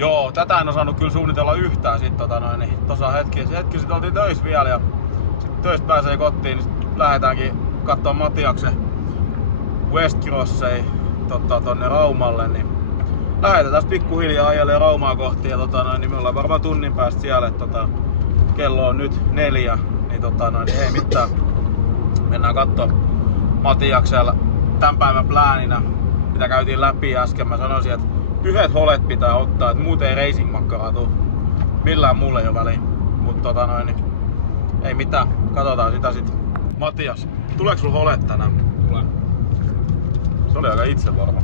Joo, tätä en osannut kyllä suunnitella yhtään sit niin tossa hetki sit oltiin töissä vielä ja sit töistä pääsee kotiin, niin sit lähdetäänkin kattoo Matiaksen West Crossei tonne Raumalle, niin lähdetään tässä pikkuhiljaa ajelee Raumaa kohti ja niin me ollaan varmaan tunnin päästä siellä, että kello on nyt 4, niin, niin ei mitään. Mennään kattoo Matiaksella tämän päivän plääninä, mitä käytiin läpi äsken. Mä sanoisin, että yhdet holet pitää ottaa, että muuten ei racing-makkaraa tuu. Millään mulle ei ole väliä. Mut niin ei mitään, katsotaan sitä sit. Matias, tuleeko sulla holet tänään? Tulee. Se oli aika itsevarma.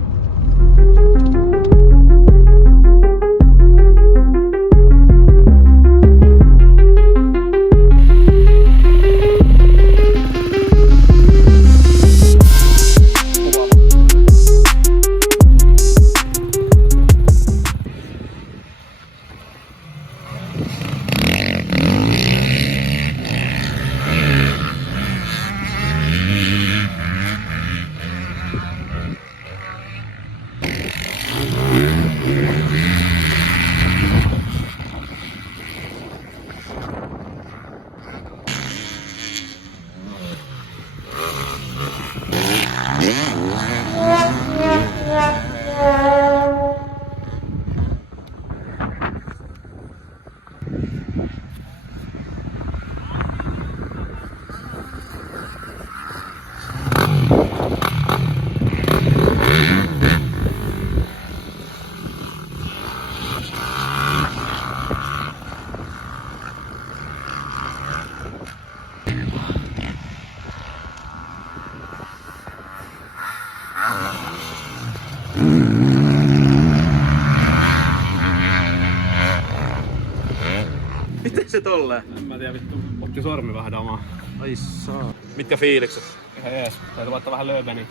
Miten se tolleen? En mä tiedä, vittu. Otti sormi vähän damaa. Ai saa. Mitkä fiilikset? Ihan jees. Täytyy laittaa vähän lööpeniä.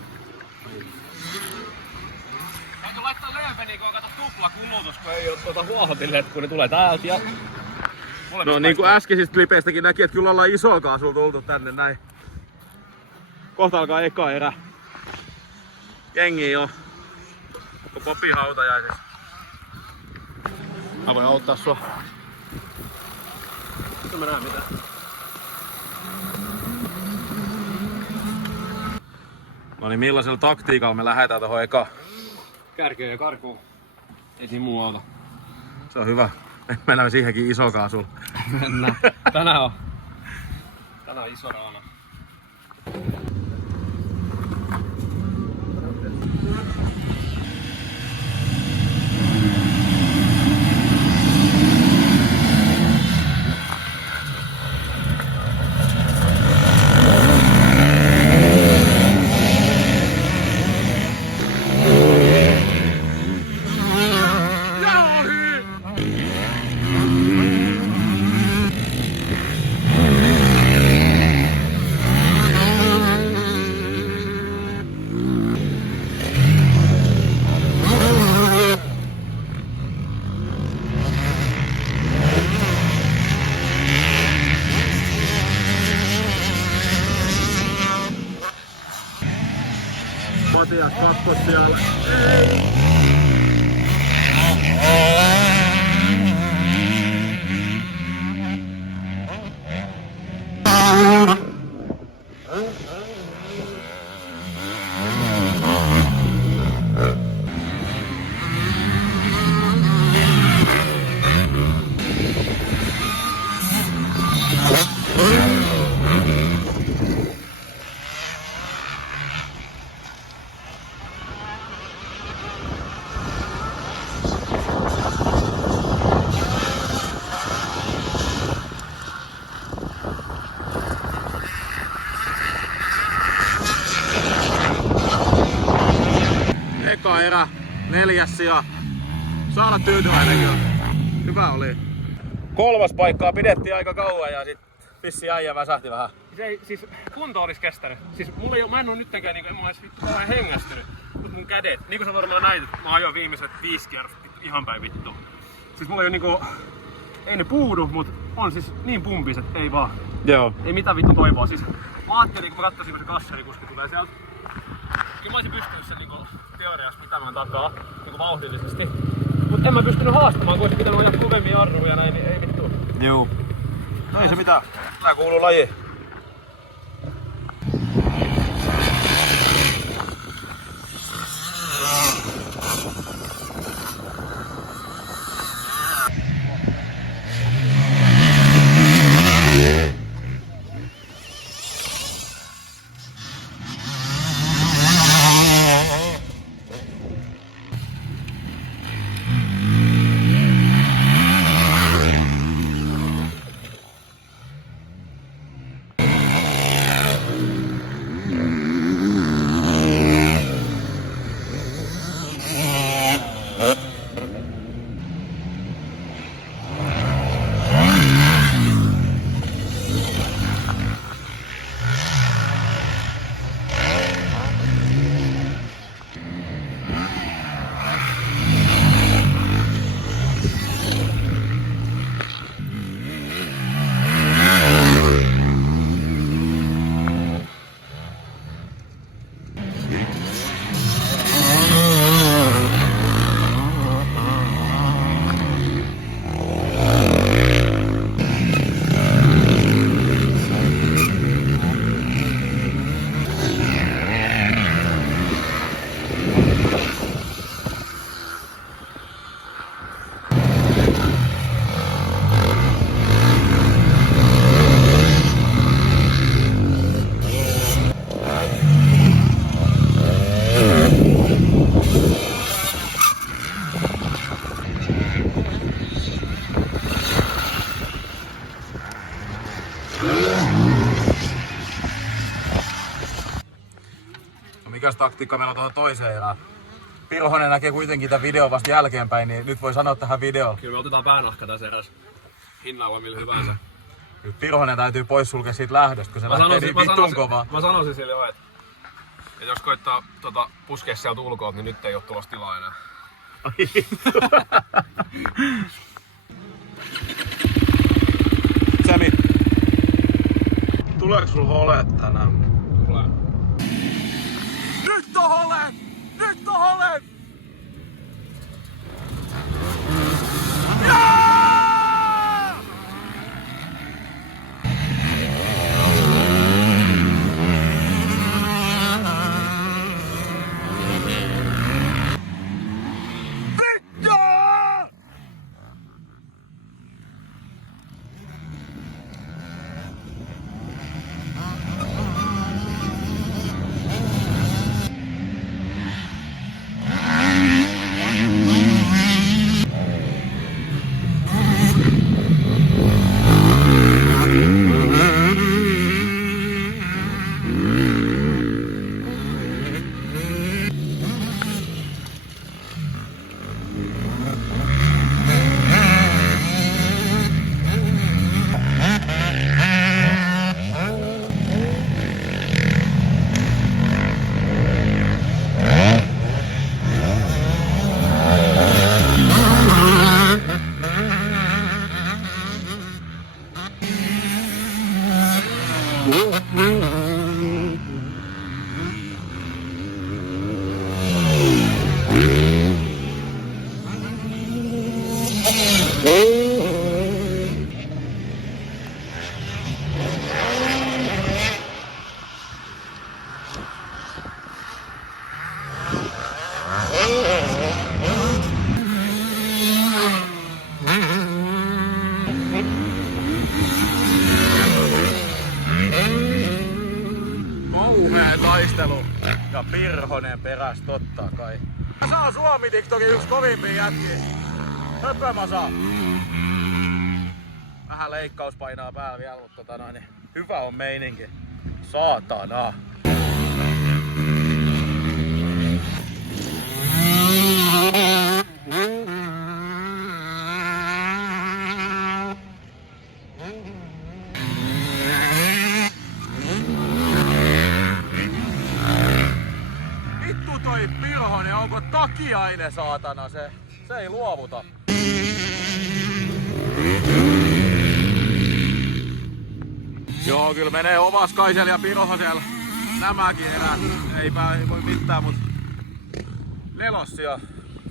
Täytyy laittaa lööpeniä, kun on kato tupla kulutus, kun ei oo huohotille, kun ne tulee täältä ja... No niin kuin äskeisistä klipeistäkin näki, että kyllä ollaan isolla kaasulla tultu tänne näin. Kohta alkaa eka erä. Jengi on Popi hautajaisessa. Mä voin auttaa sua. Nyt mä näen mitään. No niin, millaisella taktiikalla me lähdetään tohon eka? Kärkeä ja karkuun. Ei siinä muu auta. Se on hyvä. Mennään siihenkin iso kaasulla. Mennään. Tänään on iso raana. Matias kakkos siellä. Eka erä, 4. sija. Saa olla tyytyväinen kyllä. Hyvä oli. 3. paikkaa pidettiin aika kauan ja sit vissi äijä väsähti vähän. Siis kunto olisi kestänyt. Siis mä en oo nyttenkään en mä ois vittu kauhean hengästynyt. Mut mun kädet, niinku sä varmaan näit, mä ajoin viimeiset 5 kierrosta ihan päin vittu. Siis mulla ei oo niinku... Ei ne puudu, mut on siis niin pumpis, et ei vaan. Joo. Ei mitään vittu toivoa. Siis mä ajattelin, kun mä katsoin, kun se kasserikuski tulee sieltä. Kyllä mä olisin pystynyt sen niinku teoriassa pitämään takaa niinku vauhdillisesti. Mut en mä pystynyt haastamaan, kun olisi pitänyt ajaa kovemmin jarruja ja näin, niin ei vittu. Juu. No ei se mitään. Tää kuuluu lajiin. Mikäs taktiikka meillä on tuohon toiseen erään? Pirhonen näkee kuitenkin tämän videon vasta jälkeenpäin, niin nyt voi sanoa tähän videoon. Kyllä me otetaan päänahka tässä eräs hinnalla millä hyvänsä. Nyt Pirhonen täytyy poissulkea siitä lähdöstä, kun se lähtee niin vittuun kovaa. Mä sanoisin sille jo, että jos koittaa puskea sieltä ulkoa, niin nyt ei oo tulossa tilaa enää. Semi, tuleeko sulla holeet tänään? Tulee. Nyt on holeet! Nyt on holeet! Jaa! Vittu! Kauhea taistelu ja Pirhonen peräs totta kai. Masa on Suomi TikTokin yksi kovimpia jätkiä. Höpö Masa. Vähän leikkaus painaa päällä vielä, mutta niin hyvä on meininki. Saatana. Vittu toi Pirhonen, onko takiainen saatana se? Se ei luovuta. Joo, kyllä menee Ovaskaisella ja Pirhosella nämäkin erät. Ei voi mitään, mut nelossia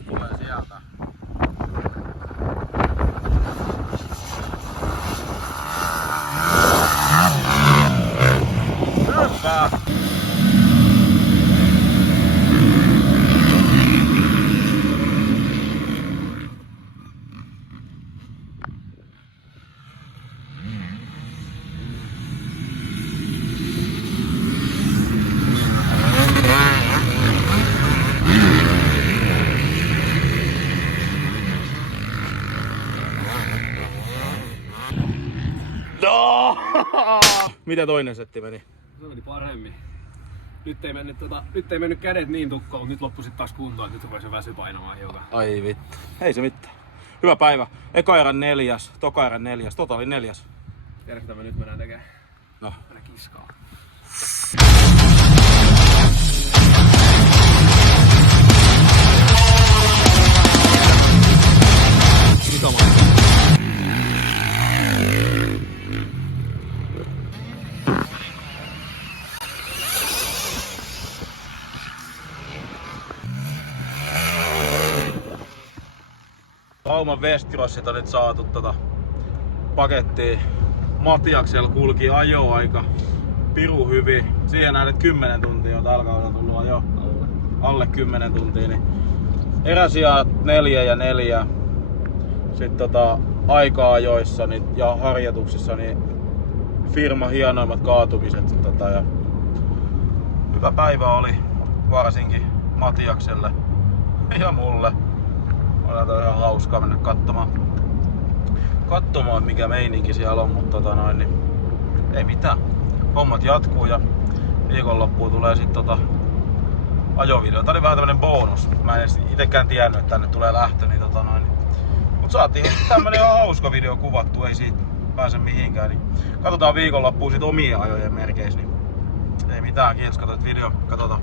tulee sieltä. Miten toinen setti meni? Se meni paremmin. Nyt ei mennyt kädet niin tukkoon, mutta nyt loppui sit taas kuntoon, että nyt rupesi väsy painamaan hiukan. Ai vittu. Ei se mitään. Hyvä päivä. Eka erän 4, toka erän 4, totaali 4. Tiedätkö mitä me nyt mennään tekemään? No. Mennään kiskaa. Mikä maistuu? Rauman Westcrossit on nyt saatu pakettiin. Matiaksella kulki ajoaika piru hyvin. Siihen nähden 10 tuntia on tällä kaudella tullut ajo. Alle 10 tuntia. Niin eräsijat 4 ja 4. Sitten aika-ajoissa ja harjoituksissa niin firman hienoimmat kaatumiset. Ja hyvä päivä oli varsinkin Matiakselle ja mulle. On ihan hauskaa mennä katsomaan mikä meininki siellä on, mutta niin ei mitään. Hommat jatkuu ja viikonloppuun tulee sitten ajovideo. Tää oli vähän tämmönen bonus. Mä en itekään tiennyt, että tänne tulee lähtö, niin mut saatiin tämmönen ihan hauska video kuvattu, ei siitä pääse mihinkään. Niin katsotaan viikonloppuun sit omien ajojen merkeissä, niin ei mitään, kiitos katsoit video, katsotaan.